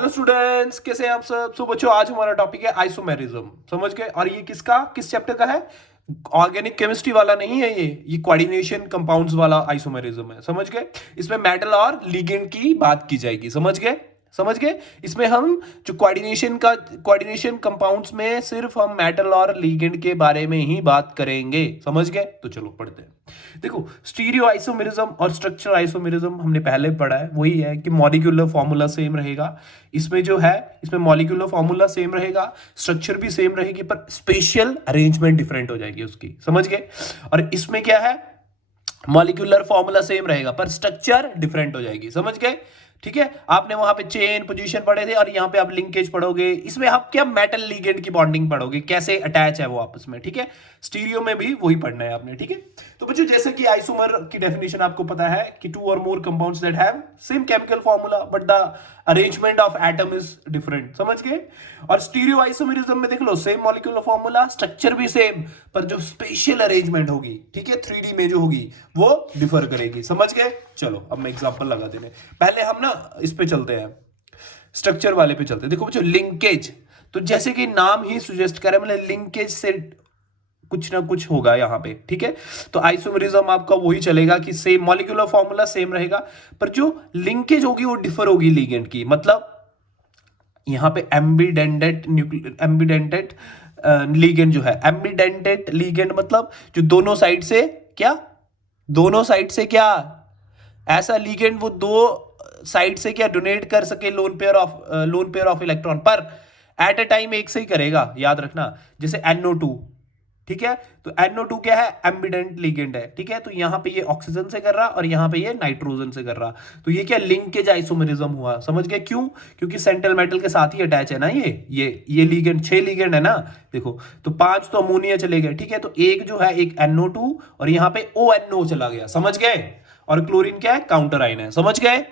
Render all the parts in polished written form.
Hello students, कैसे हैं आप सब। सो बच्चों, आज हमारा टॉपिक है आइसोमेरिज्म। समझ गए। और ये किस चैप्टर का है? ऑर्गेनिक केमिस्ट्री वाला नहीं है ये कोऑर्डिनेशन कंपाउंड्स वाला आइसोमेरिज्म है। समझ गए। इसमें मेटल और लिगेंड की बात की जाएगी। समझ गए। इसमें हम जो कोऑर्डिनेशन कंपाउंड्स में सिर्फ हम मेटल और लिगेंड के बारे में ही बात करेंगे। समझ गए। तो चलो पढ़ते हैं। देखो, स्टीरियो आइसोमेरिज्म और स्ट्रक्चरल आइसोमेरिज्म हमने पहले पढ़ा है। वही है कि मॉलिक्यूलर फॉर्मूला सेम रहेगा। इसमें जो है, इसमें मॉलिक्यूलर फॉर्मूला सेम रहेगा, स्ट्रक्चर भी सेम रहेगी, पर स्पेशल अरेंजमेंट डिफरेंट हो जाएगी उसकी। समझ गए। और इसमें क्या है, मॉलिक्यूलर फॉर्मूला सेम रहेगा पर स्ट्रक्चर डिफरेंट हो जाएगी। समझ गए। ठीक है। आपने वहां पे चेन पोजीशन पढ़े थे और यहां पे आप लिंकेज पढ़ोगे। इसमें आप क्या मेटल लिगेंड की बॉन्डिंग पढ़ोगे, कैसे अटैच है वो आपस में। ठीक है। स्टीरियो में भी वही पढ़ना है आपने। ठीक है। तो बच्चों, जैसे कि आइसोमर की डेफिनेशन आपको पता है कि two or more compounds that have same chemical formula but the arrangement of atom is different. समझ गए। और स्टीरियो आइसोमेरिज्म में देख लो, सेम मॉलिक्यूलर फॉर्मूला, स्ट्रक्चर भी सेम, पर जो स्पेशल अरेंजमेंट होगी, ठीक है, 3D में जो होगी वो डिफर करेगी। समझ गए। चलो अब मैं एग्जांपल लगा देने, पहले हम ना इस पे चलते हैं, स्ट्रक्चर वाले पे चलते हैं। देखो बच्चों, लिंकेज, तो जैसे कि नाम ही सुजेस्ट करे, मतलब लिंकेज से कुछ ना कुछ होगा यहां पे। ठीक है। तो आइसोमेरिज्म आपका वही चलेगा कि सेम मॉलिक्यूलर फॉर्मूला सेम रहेगा, पर जो लिंकेज होगी वो डिफर होगी लिगेंड की। मतलब यहां पे एम्बिडेंटेड लीगेंड जो है, एम्बिडेंटेड लीगेंड मतलब जो दोनों साइड से क्या, दोनों साइड से क्या, ऐसा लीगेंड वो दो साइड से क्या डोनेट कर सके लोन पेयर ऑफ इलेक्ट्रॉन, पर एट अ टाइम एक से ही करेगा। याद रखना, जैसे NO2। ठीक है। तो NO2 क्या है, एम्बिडेंट लिगेंड है। ठीक है। तो यहां पे ये ऑक्सीजन से कर रहा और यहां पे ये नाइट्रोजन से कर रहा। तो ये क्या, लिंकेज आइसोमेरिज्म हुआ। समझ गए। क्यों? क्योंकि सेंट्रल मेटल के साथ ही अटैच है ना ये लिगेंड, 6 लिगेंड है ना। देखो, तो 5 तो अमोनिया चले गए। ठीक है। तो एक जो है, एक NO2 और यहां पे ONO चला गया। समझ गए। और क्लोरीन क्या है, काउंटर आइन है। समझ गए।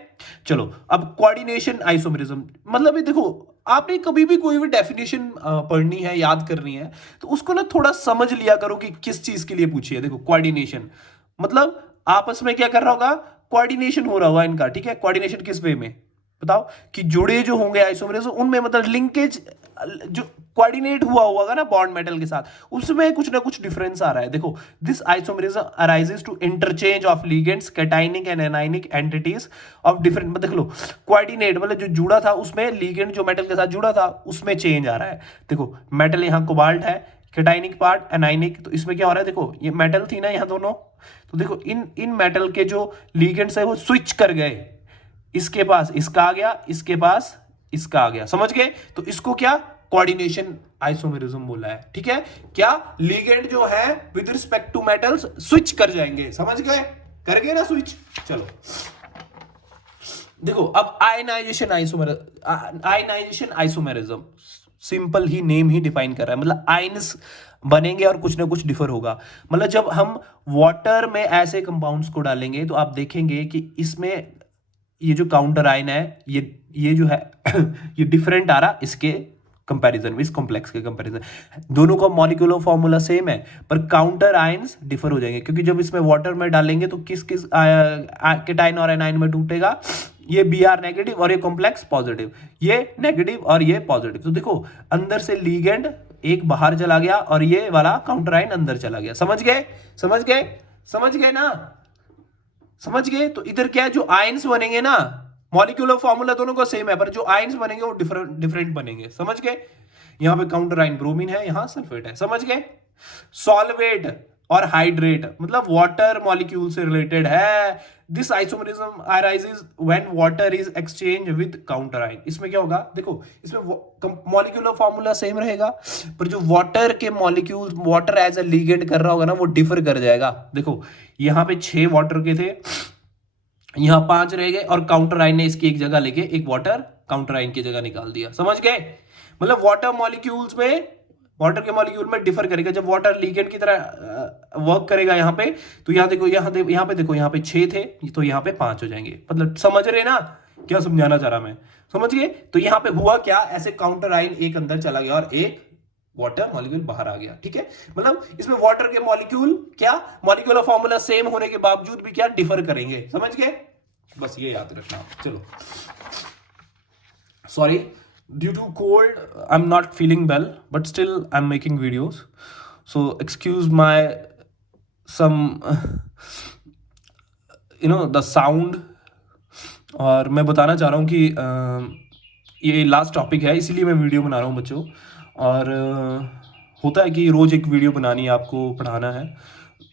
चलो अब कोऑर्डिनेशन आइसोमेरिज्म, मतलब ये देखो, आपने कभी भी कोई भी डेफिनेशन पढ़नी है, याद करनी है, तो उसको ना थोड़ा समझ लिया करो कि किस चीज के लिए पूछी है। देखो, कोऑर्डिनेशन मतलब आपस में क्या कर रहा होगा, कोऑर्डिनेशन हो रहा होगा इनका। ठीक है। कोऑर्डिनेशन किस वे में बताओ, कि जुड़े जो होंगे आइसोमेरिज्म, उनमें मतलब लिंकेज जो कोऑर्डिनेट हुआ होगा ना बॉन्ड मेटल के साथ, उसमें कुछ ना कुछ डिफरेंस आ रहा है। देखो, this isomerism arises to interchange of ligands, cationic and anionic entities of different, मतलब देख लो, कोऑर्डिनेट मतलब जो जुड़ा था उसमें, लिगेंड जो मेटल के साथ जुड़ा था उसमें चेंज आ रहा है। देखो, मेटल यहां कोबाल्ट है, कैटायनिक पार्ट एनायनिक, तो इसमें क्या हो रहा है, देखो ये मेटल थी ना यहां दोनों, तो देखो इन मेटल के जो लिगेंड्स है वो स्विच कर गए, इसके पास इसका आ गया, इसके पास इसका आ गया। समझ गए। तो इसको क्या, कोऑर्डिनेशन आइसोमेरिज्म बोला है। ठीक है। क्या, लिगेंड जो है with respect to metals switch कर जाएंगे। समझ गए। कर गए ना स्विच। चलो देखो, अब आयनाइजेशन आइसोमेरिज्म, सिंपल ही नेम ही डिफाइन कर रहा है, मतलब आयन्स बनेंगे और कुछ ना कुछ डिफर होगा। मतलब जब हम वाटर में ऐसे कंपाउंड्स को डालेंगे तो आप देखेंगे कि इसमें ये जो काउंटर आयन है, ये जो है ये डिफरेंट आ रहा इसके कंपैरिजन में, इस कॉम्प्लेक्स के कंपैरिजन। दोनों का मॉलिक्यूलर फॉर्मूला सेम है, पर काउंटर आयंस डिफर हो जाएंगे, क्योंकि जब इसमें वाटर में डालेंगे तो किस किस केटाइन और एनाइन में टूटेगा, ये Br नेगेटिव और ये कॉम्प्लेक्स पॉजिटिव, ये नेगेटिव और ये पॉजिटिव। तो देखो, अंदर से लीगेंड एक बाहर चला गया और ये वाला काउंटर आयन अंदर चला गया। समझ गए। समझ गए। समझ गए ना। समझ गए। तो इधर क्या है, जो आयंस बनेंगे ना, मॉलिक्यूलर फॉर्मूला दोनों का सेम है, पर जो आयंस बनेंगे वो डिफरेंट बनेंगे। समझ गए। यहां पे काउंटर आयन ब्रोमीन है, यहां सल्फेट है। समझ गए। सॉल्वेट और हाइड्रेट मतलब वाटर मॉलिक्यूल से रिलेटेड है। This isomerism arises when water is exchange with counter ion. इसमें क्या होगा, देखो इसमें मॉलिक्यूलर फॉर्मूला सेम रहेगा, पर जो वाटर के molecule, water as a ligand कर रहा होगा ना, वो डिफर कर जाएगा। देखो, यहां पे 6 वाटर के थे, यहां 5 रह गए, और काउंटर आयन ने इसकी एक जगह लेके एक वाटर काउंटर आयन की जगह निकाल दिया। समझ गए। मतलब वाटर के मॉलिक्यूल में डिफर करेगा। जब वाटर लीगेंड की तरह वर्क करेगा यहां पे, तो यहां देखो, यहां पे देखो, यहां पे 6 थे तो यहां पे 5 हो जाएंगे। मतलब समझ रहे ना क्या समझाना चाह रहा मैं। समझ गए। तो यहां पे हुआ क्या, ऐसे काउंटर आयन एक अंदर चला गया और एक वाटर मॉलिक्यूल बाहर आ गया। ठीक है। मतलब इसमें वाटर के मॉलिक्यूल क्या, मॉलिक्यूलर फॉर्मूला सेम होने के बावजूद भी क्या डिफर करेंगे। समझ गए। बस ये याद रखना। चलो sorry, due to cold I'm not feeling well, but still I'm making videos, so excuse my some the sound. और मैं बताना चाह रहा हूँ कि ये लास्ट टॉपिक है, इसीलिए मैं वीडियो बना रहा हूँ बच्चों। और होता है कि रोज़ एक वीडियो बनानी है, आपको पढ़ाना है,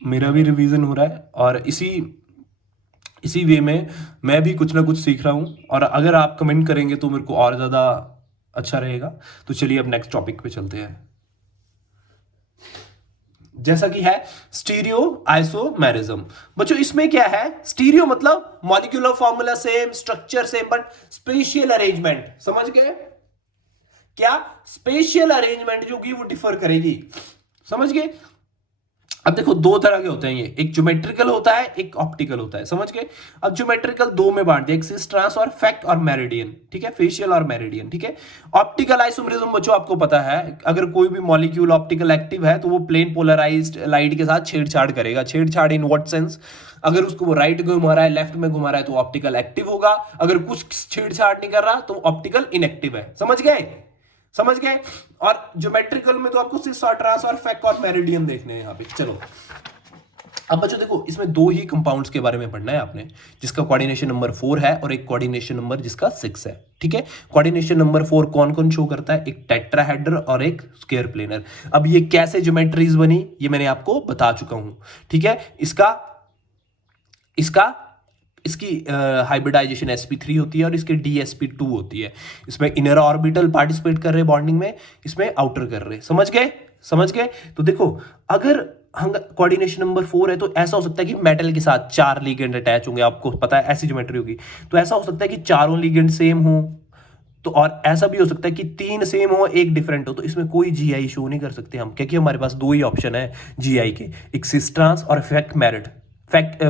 मेरा भी रिवीजन हो रहा है, और इसी वे में मैं भी कुछ ना कुछ सीख रहा हूँ। और अगर आप कमेंट करेंगे तो मेरे को और ज़्यादा अच्छा रहेगा। तो चलिए अब नेक्स्ट टॉपिक पे चलते हैं, जैसा कि है स्टीरियो आइसोमेरिज्म। बच्चों इसमें क्या है, स्टीरियो मतलब molecular formula same, structure same, but spatial arrangement, समझ गए क्या, स्पेशियल अरेंजमेंट जो कि वो डिफर करेगी, समझ गए। अब देखो दो तरह के होते हैं ये, एक ज्योमेट्रिकल होता है, एक ऑप्टिकल होता है, समझ गए। अब ज्योमेट्रिकल दो में बांट दिया, एक सिस ट्रांस और फैक्ट और मेरिडियन, ठीक है, फेशियल और मेरिडियन, ठीक है। ऑप्टिकल आइसोमेरिज्म बच्चों आपको पता है, अगर कोई भी मॉलिक्यूल ऑप्टिकल एक्टिव है तो वो प्लेन पोलराइज्ड लाइट के साथ छेड़छाड़ करेगा। छेड़छाड़ इन व्हाट सेंस, अगर उसको वो राइट में घुमा रहा है, लेफ्ट में घुमा रहा है तो ऑप्टिकल एक्टिव होगा, अगर कुछ छेड़छाड़ नहीं कर रहा तो ऑप्टिकल इनएक्टिव है, समझ गए, समझ गए। और ज्योमेट्रिकल में तो आपको सिस और ट्रांस और फैक्ट और मेरिडियन देखने हैं यहाँ पे। चलो अब बच्चों देखो, इसमें दो ही कंपाउंड्स के बारे में पढ़ना है आपने, जिसका कोऑर्डिनेशन नंबर 4 है और एक कोऑर्डिनेशन नंबर जिसका 6 है, ठीक है। कोऑर्डिनेशन नंबर 4 कौन कौन शो करता है, एक टेट्राहेड्रल और एक स्क्वायर प्लेनर। अब ये कैसे ज्योमेट्रीज बनी ये मैंने आपको बता चुका हूं, ठीक है। इसकी हाइब्रिडाइजेशन sp3 होती है और इसकी dsp2 होती है। इसमें इनर ऑर्बिटल पार्टिसिपेट कर रहे हैं बॉन्डिंग में, इसमें आउटर कर रहे हैं, समझ गए, समझ गए। तो देखो अगर हम कोऑर्डिनेशन नंबर 4 है तो ऐसा हो सकता है कि मेटल के साथ 4 लिगेंड अटैच होंगे, आपको पता है ऐसी ज्योमेट्री होगी। तो ऐसा हो सकता है कि चारों लिगेंड सेम हो, तो और ऐसा भी हो सकता है कि 3 सेम हो एक डिफरेंट हो, तो इसमें कोई जीआई शो नहीं कर सकते हम, क्योंकि हमारे पास दो ही ऑप्शन है जीआई के, एक सिस ट्रांस और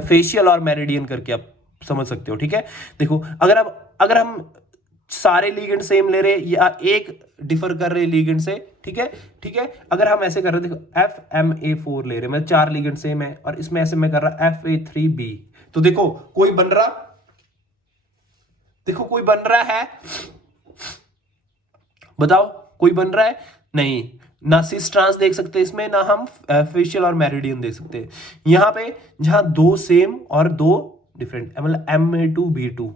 फेशियल और मेरिडियन करके आप समझ सकते हो, ठीक है। देखो अगर हम सारे लीगेंड सेम ले रहे या एक डिफर कर रहे लीगेंड से, ठीक है, ठीक है। अगर हम ऐसे कर रहे, देखो FMA4 ले रहे, मतलब 4 लीगेंड सेम है, और इसमें ऐसे मैं कर रहा FA3B, तो देखो कोई बन रहा, देखो कोई बन रहा है, बताओ कोई बन रहा है, नहीं, ना सिस ट्रांस देख सकते इसमें, ना हम फेशियल और मेरिडियन देख सकते। यहां पे जहां दो सेम और दो डिफरेंट, मतलब MA2B2,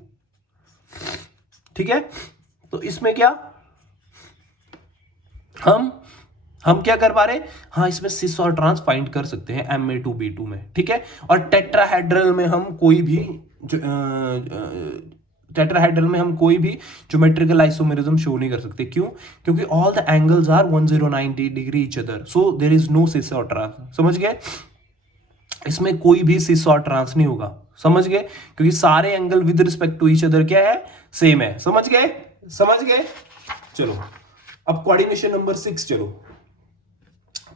ठीक है। तो इसमें क्या हम क्या कर पा रहे, हाँ इसमें सिस और ट्रांस फाइंड कर सकते हैं MA2B2 में, ठीक है। और टेट्राहेड्रल में हम कोई भी ज्योमेट्रिकल आइसोमेरिज्म शो नहीं कर सकते, क्यों, क्योंकि all the angles are 109 degree each other, so there is no cis or trans, समझ गए। इसमें कोई भी सिस और ट्रांस नहीं होगा, समझ गए, क्योंकि सारे angle with respect to each other क्या है, सेम है, समझ गए, समझ गए। चलो अब कोऑर्डिनेशन नंबर 6, चलो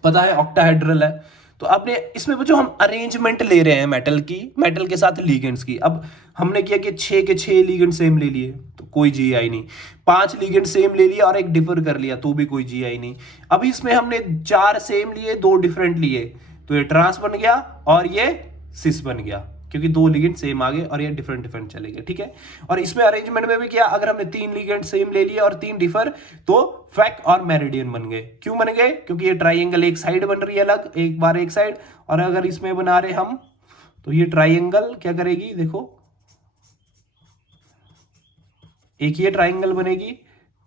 पता है ऑक्टाहेड्रल है, तो आपने इसमें बच्चों हम अरेंजमेंट ले रहे हैं मेटल के साथ लीगेंड्स की। अब हमने किया कि 6 के 6 लीगेंड सेम ले लिए तो कोई जीआई नहीं, 5 लीगेंड सेम ले लिया और एक डिफर कर लिया तो भी कोई जीआई नहीं। अब इसमें हमने 4 सेम लिए, 2 डिफरेंट लिए, तो ये ट्रांस बन गया और ये सिस बन गया, क्योंकि 2 लिगेंड सेम आ गए और ये डिफरेंट चले गए, ठीक है। और इसमें अरेंजमेंट में भी क्या, अगर हमने 3 लिगेंड सेम ले लिए और 3 डिफर, तो फैक्ट और मेरिडियन बन गए। क्यों बन गए, क्योंकि ये ट्राइंगल एक साइड बन रही है अलग, एक बार एक साइड, और अगर इसमें बना रहे हम तो ये ट्राइंगल क्या करेगी, देखो एक ये ट्राइंगल बनेगी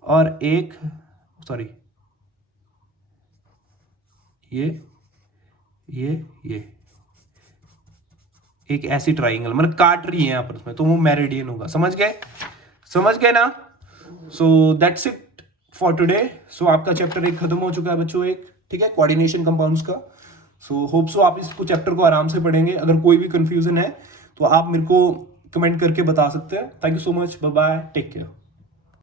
और एक, सॉरी, ये एक ऐसी ट्राइंगल मतलब काट रही है यहां पर, तो वो मेरिडियन होगा, समझ गए, समझ गए ना। So that's it for today. सो आपका चैप्टर 1 खत्म हो चुका है बच्चों, एक, ठीक है, कोऑर्डिनेशन कंपाउंड्स का। सो होप सो आप इसको चैप्टर को आराम से पढ़ेंगे। अगर कोई भी कंफ्यूजन है तो आप मेरे को कमेंट करके बता सकते हैं। Thank you so much, bye bye, take care.